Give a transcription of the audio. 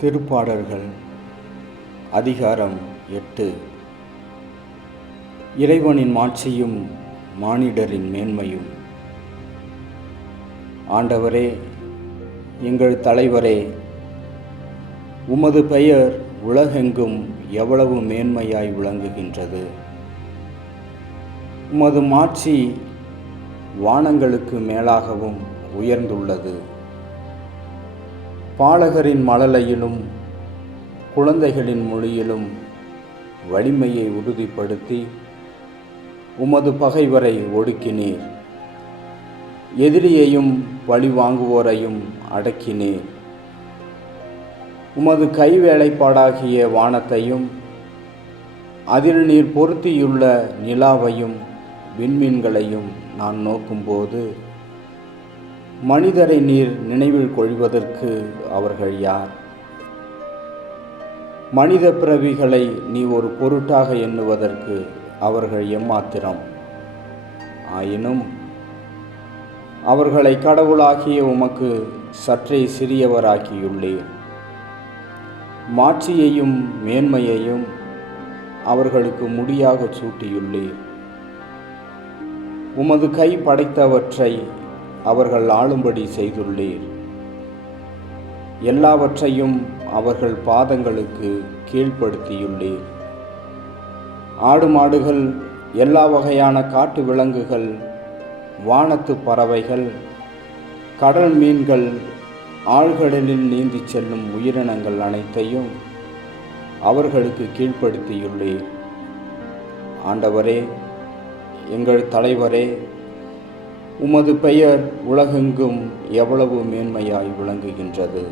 திருப்பாடல்கள் அதிகாரம் 8. இறைவனின் மாட்சியும் மானிடரின் மேன்மையும். ஆண்டவரே, எங்கள் தலைவரே, உமது பெயர் உலகெங்கும் எவ்வளவு மேன்மையாய் விளங்குகின்றது. உமது மாட்சி வானங்களுக்கு மேலாகவும் உயர்ந்துள்ளது. பாலகரின் மழலையிலும் குழந்தைகளின் மொழியிலும் வலிமையை உறுதிப்படுத்தி உமது பகைவரை ஒடுக்கினீர். எதிரியையும் பழி வாங்குவோரையும் அடக்கினீர். உமது கைவேலைப்பாடாகிய வானத்தையும் அதில் நீர் பொருத்தியுள்ள நிலாவையும் விண்மீன்களையும் நான் நோக்கும்போது, மனிதரை நீர் நினைவில் கொள்வதற்கு அவர்கள் யார்? மனித பிறவிகளை நீ ஒரு பொருட்டாக எண்ணுவதற்கு அவர்கள் எம்மாத்திரம்? ஆயினும் அவர்களை கடவுளாகிய உமக்கு சற்றே சிறியவராக்கியுள்ளீர். மாட்சியையும் மேன்மையையும் அவர்களுக்கு முடியாக சூட்டியுள்ளீர். உமது கை படைத்தவற்றை அவர்கள் ஆளும்படி செய்துள்ளீர். எல்லாவற்றையும் அவர்கள் பாதங்களுக்கு கீழ்ப்படுத்தியுள்ளீர். ஆடு மாடுகள், எல்லா வகையான காட்டு விலங்குகள், வானத்து பறவைகள், கடல் மீன்கள், ஆழ்கடலில் நீந்தி செல்லும் உயிரினங்கள் அனைத்தையும் அவர்களுக்கு கீழ்ப்படுத்தியுள்ளீர். ஆண்டவரே, எங்கள் தலைவரே, உமது பெயர் உலகெங்கும் எவ்வளவு மேன்மையாய் விளங்குகின்றது.